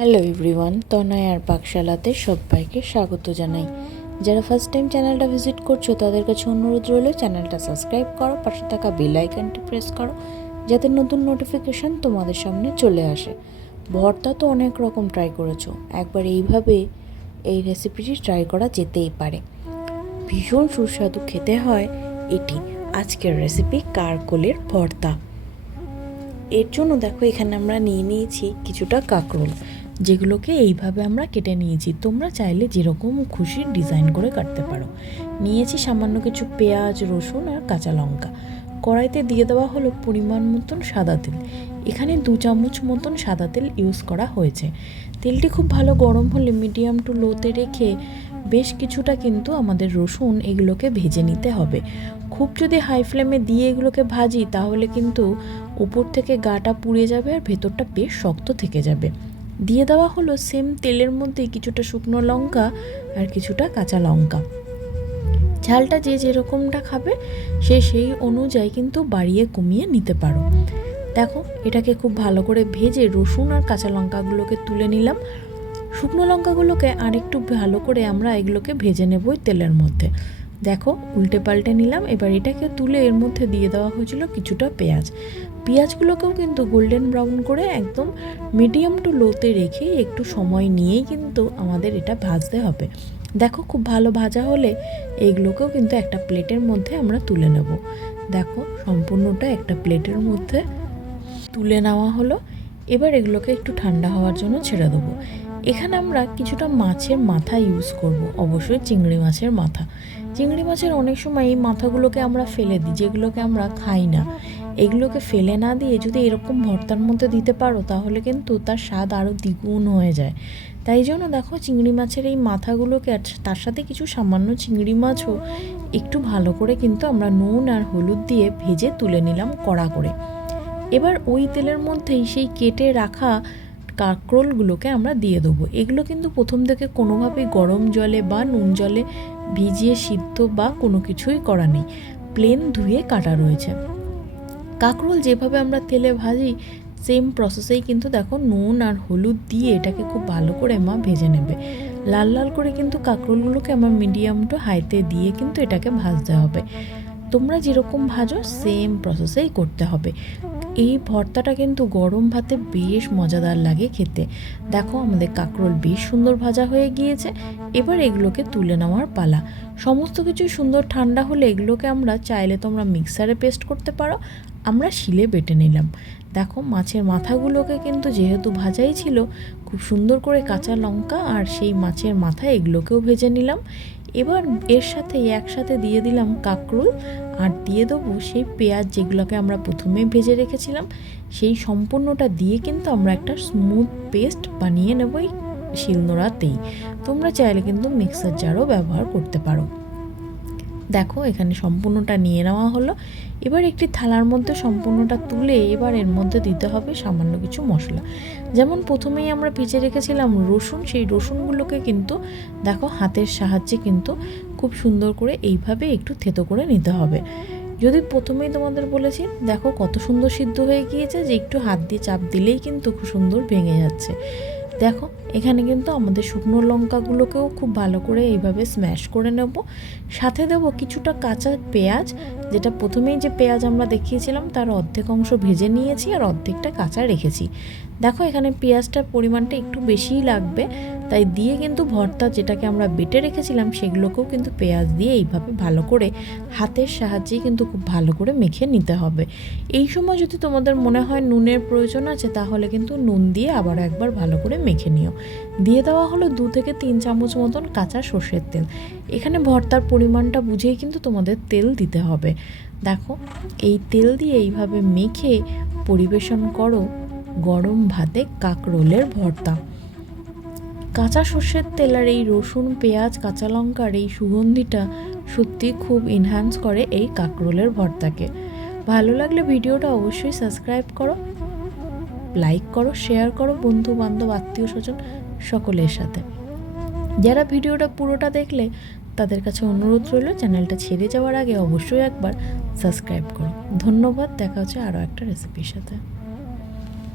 Hello everyone, তনয় আর পাকশালাতে সবাইকে স্বাগত জানাই। যারা ফার্স্ট টাইম চ্যানেলটা ভিজিট করছো তাদের কাছে অনুরোধ রইল চ্যানেলটা সাবস্ক্রাইব করো, পাশে থাকা বেল আইকনটি প্রেস করো যাতে নতুন নোটিফিকেশান তোমাদের সামনে চলে আসে। ভর্তা তো অনেক রকম ট্রাই করেছো, একবার এইভাবে এই রেসিপিটি ট্রাই করা যেতেই পারে। ভীষণ সুস্বাদু খেতে হয় এটি। আজকের রেসিপি কারকোলের ভর্তা। এর জন্য দেখো এখানে আমরা নিয়ে নিয়েছি কিছুটা কাঁকরোল, যেগুলোকে এইভাবে আমরা কেটে নিয়েছি। তোমরা চাইলে যেরকম খুশি ডিজাইন করে কাটতে পারো। নিয়েছি সামান্য কিছু পেঁয়াজ, রসুন আর কাঁচা লঙ্কা। কড়াইতে দিয়ে দেওয়া হলো পরিমাণ মতন সাদা তেল। এখানে 2 চামচ মতন সাদা তেল ইউজ করা হয়েছে। তেলটি খুব ভালো গরম হলে মিডিয়াম টু লোতে রেখে বেশ কিছুটা কিন্তু আমাদের রসুন এগুলোকে ভেজে নিতে হবে। খুব যদি হাই ফ্লেমে দিয়ে এগুলোকে ভাজি তাহলে কিন্তু উপর থেকে গাটা পুড়ে যাবে আর ভেতরটা বেশ শক্ত থেকে যাবে। দিয়ে দেওয়া হলো সেম তেলের মধ্যে কিছুটা শুকনো লঙ্কা আর কিছুটা কাঁচা লঙ্কা। ঝালটা যে যেরকমটা খাবে সেই অনুযায়ী কিন্তু বাড়িয়ে কমিয়ে নিতে পারো। দেখো এটাকে খুব ভালো করে ভেজে রসুন আর কাঁচা লঙ্কাগুলোকে তুলে নিলাম। শুকনো লঙ্কাগুলোকে আরেকটু ভালো করে আমরা এগুলোকে ভেজে নেব তেলের মধ্যে। দেখো উল্টে পাল্টে নিলাম। এবার এটাকে তুলে এর মধ্যে দিয়ে দেওয়া হয়েছিল কিছুটা পেঁয়াজগুলোকেও কিন্তু গোল্ডেন ব্রাউন করে একদম মিডিয়াম টু লোতে রেখে একটু সময় নিয়েই কিন্তু আমাদের এটা ভাজতে হবে। দেখো খুব ভালো ভাজা হলে এইগুলোকেও কিন্তু একটা প্লেটের মধ্যে আমরা তুলে নেব। দেখো সম্পূর্ণটা একটা প্লেটের মধ্যে তুলে নেওয়া হলো। এবার এগুলোকে একটু ঠান্ডা হওয়ার জন্য ছেড়ে দেবো। এখানে আমরা কিছুটা মাছের মাথা ইউজ করব, অবশ্যই চিংড়ি মাছের মাথা। চিংড়ি মাছের অনেক সময় এই মাথাগুলোকে আমরা ফেলে দিই, যেগুলোকে আমরা খাই না। এগুলোকে ফেলে না দিয়ে যদি এরকম ভর্তার মধ্যে দিতে পারো তাহলে কিন্তু তার স্বাদ আরও দ্বিগুণ হয়ে যায়। তাই জন্য দেখো চিংড়ি মাছের এই মাথাগুলোকে তার সাথে কিছু সামান্য চিংড়ি মাছও একটু ভালো করে কিন্তু আমরা নুন আর হলুদ দিয়ে ভেজে তুলে নিলাম কড়া করে। এবার ওই তেলের মধ্যেই সেই কেটে রাখা কাঁকরোলগুলোকে আমরা দিয়ে দেবো। এগুলো কিন্তু প্রথম থেকে কোনোভাবেই গরম জলে বা নুন জলে ভিজিয়ে সিদ্ধ বা কোনো কিছুই করা নেই, প্লেন ধুয়ে কাটা রয়েছে। কাঁকরোল যেভাবে আমরা তেলে ভাজি সেম প্রসেসেই কিন্তু দেখো নুন আর হলুদ দিয়ে এটাকে খুব ভালো করে মা ভেজে নেবে। লাল লাল করে কিন্তু কাঁকরোলগুলোকে আমার মিডিয়াম টু হাইতে দিয়ে কিন্তু এটাকে ভাজতে হবে। তোমরা যেরকম ভাজো সেম প্রসেসেই করতে হবে। এই ভর্তাটা কিন্তু গরম ভাতে বেশ মজাদার লাগে খেতে। দেখো আমাদের কাঁকরোল বেশ সুন্দর ভাজা হয়ে গিয়েছে। এবার এগুলোকে তুলে নেওয়ার পালা। সমস্ত কিছু সুন্দর ঠান্ডা হলে এগুলোকে আমরা চাইলে তোমরা মিক্সারে পেস্ট করতে পারো, আমরা শিলে বেটে নিলাম। দেখো মাছের মাথাগুলোকে কিন্তু যেহেতু ভাজাই ছিল, খুব সুন্দর করে কাঁচা লঙ্কা আর সেই মাছের মাথা এগুলোকেও ভেজে নিলাম। এবার এর সাথে একসাথে দিয়ে দিলাম কাঁকরোল আর দিয়ে দেবো সেই পেঁয়াজ, যেগুলোকে আমরা প্রথমে ভেজে রেখেছিলাম। সেই সম্পূর্ণটা দিয়ে কিন্তু আমরা একটা স্মুথ পেস্ট বানিয়ে নেব এই শিলনোড়াতেই। তোমরা চাইলে কিন্তু মিক্সার জারও ব্যবহার করতে পারো। দেখো এখানে সম্পূর্ণটা নিয়ে নেওয়া হলো। এবার একটি থালার মধ্যে সম্পূর্ণটা তুলে এবার এর মধ্যে দিতে হবে সামান্য কিছু মশলা। যেমন প্রথমেই আমরা ভেজে রেখেছিলাম রসুন, সেই রসুনগুলোকে কিন্তু দেখো হাতের সাহায্যে কিন্তু খুব সুন্দর করে এইভাবে একটু থেতো করে নিতে হবে। যদি প্রথমেই তোমাদের বলেছি দেখো কত সুন্দর সিদ্ধ হয়ে গিয়েছে যে একটু হাত দিয়ে চাপ দিলেই কিন্তু খুব সুন্দর ভেঙে যাচ্ছে। দেখো এখানে কিন্তু আমাদের শুকনো লঙ্কাগুলোকেও খুব ভালো করে এইভাবে স্ম্যাশ করে নেব। সাথে দেব কিছুটা কাঁচা পেঁয়াজ, যেটা প্রথমেই যে পেঁয়াজ আমরা দেখিয়েছিলাম তার অর্ধেক অংশ ভেজে নিয়েছি আর অর্ধেকটা কাঁচা রেখেছি। দেখো এখানে পেঁয়াজটার পরিমাণটা একটু বেশিই লাগবে, তাই দিয়ে কিন্তু ভর্তা যেটাকে আমরা বেটে রেখেছিলাম সেগুলোকেও কিন্তু পেঁয়াজ দিয়ে এইভাবে ভালো করে হাতের সাহায্যেই কিন্তু খুব ভালো করে মেখে নিতে হবে। এই সময় যদি তোমাদের মনে হয় নুনের প্রয়োজন আছে তাহলে কিন্তু নুন দিয়ে আবার একবার ভালো করে মেখে নিও। দিয়ে দেওয়া হলো 2 থেকে 3 চামচ মতন কাঁচা সর্ষের তেল। এখানে ভর্তার পরিমাণটা বুঝেই কিন্তু তোমাদের তেল দিতে হবে। দেখো এই তেল দিয়ে এইভাবে মেখে পরিবেশন করো গরম ভাতে কাঁকরোলের ভর্তা। কাঁচা সর্ষের তেল আর এই রসুন, পেঁয়াজ, কাঁচা লঙ্কার এই সুগন্ধিটা সত্যি খুব এনহ্যান্স করে এই কাঁকরোলের ভর্তাকে। ভালো লাগলে ভিডিওটা অবশ্যই সাবস্ক্রাইব করো, লাইক করো, শেয়ার করো বন্ধু বান্ধব আত্মীয় স্বজন সকলের সাথে। যারা ভিডিওটা পুরোটা দেখলে তাদের কাছে অনুরোধ রইল চ্যানেলটা ছেড়ে যাওয়ার আগে অবশ্যই একবার সাবস্ক্রাইব করো। ধন্যবাদ, দেখা হচ্ছে আরও একটা রেসিপির সাথে।